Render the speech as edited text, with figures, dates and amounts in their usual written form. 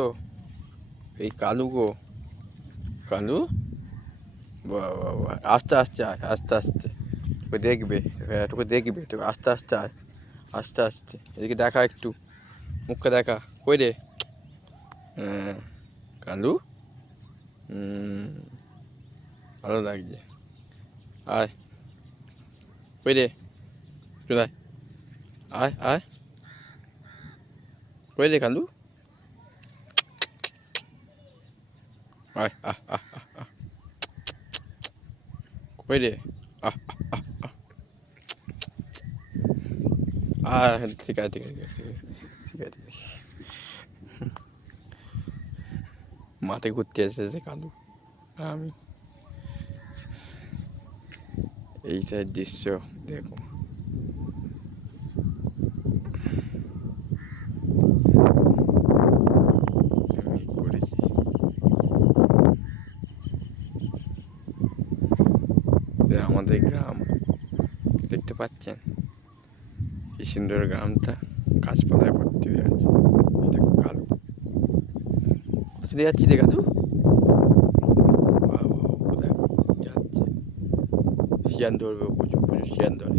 তো এই কালু গো, কালু, বাহ বাহ বাহ, আস্তে আস্তে আয়, আস্তে আস্তে, তোকে দেখবে, তোকে দেখবে, তোকে আস্তে আস্তে আয়, আস্তে আস্তে এদিকে দেখা একটু, মুখটা দেখা, কই রে? হ্যাঁ, কালু, ভালো লাগছে, আয়, কই রে? চলে আয়, আয় আয়, কই রে কালু? আয়, আহ আহ আহ আহ, কই রে? আহ আহ আহ, আয়, ঠিক আছে ঠিক আছে ঠিক আছে ঠিক আছে ঠিক আছে। মাঠে ঘুরতে এসেছে কালু, আর আমি এই সাইড দৃশ্য দেখো। মেঘ করেছি, এটা আমাদের গ্রাম, দেখতে পাচ্ছেন কি সুন্দর গ্রামটা, গাছপালায় ভর্তি হয়ে আছে। এই দেখো কালু, কোথায় যাচ্ছি রে কালু? বাবা, ও দেখো যাচ্ছে, শিয়াল ধরবে, প্রচুর প্রচুর শিয়াল ধরে।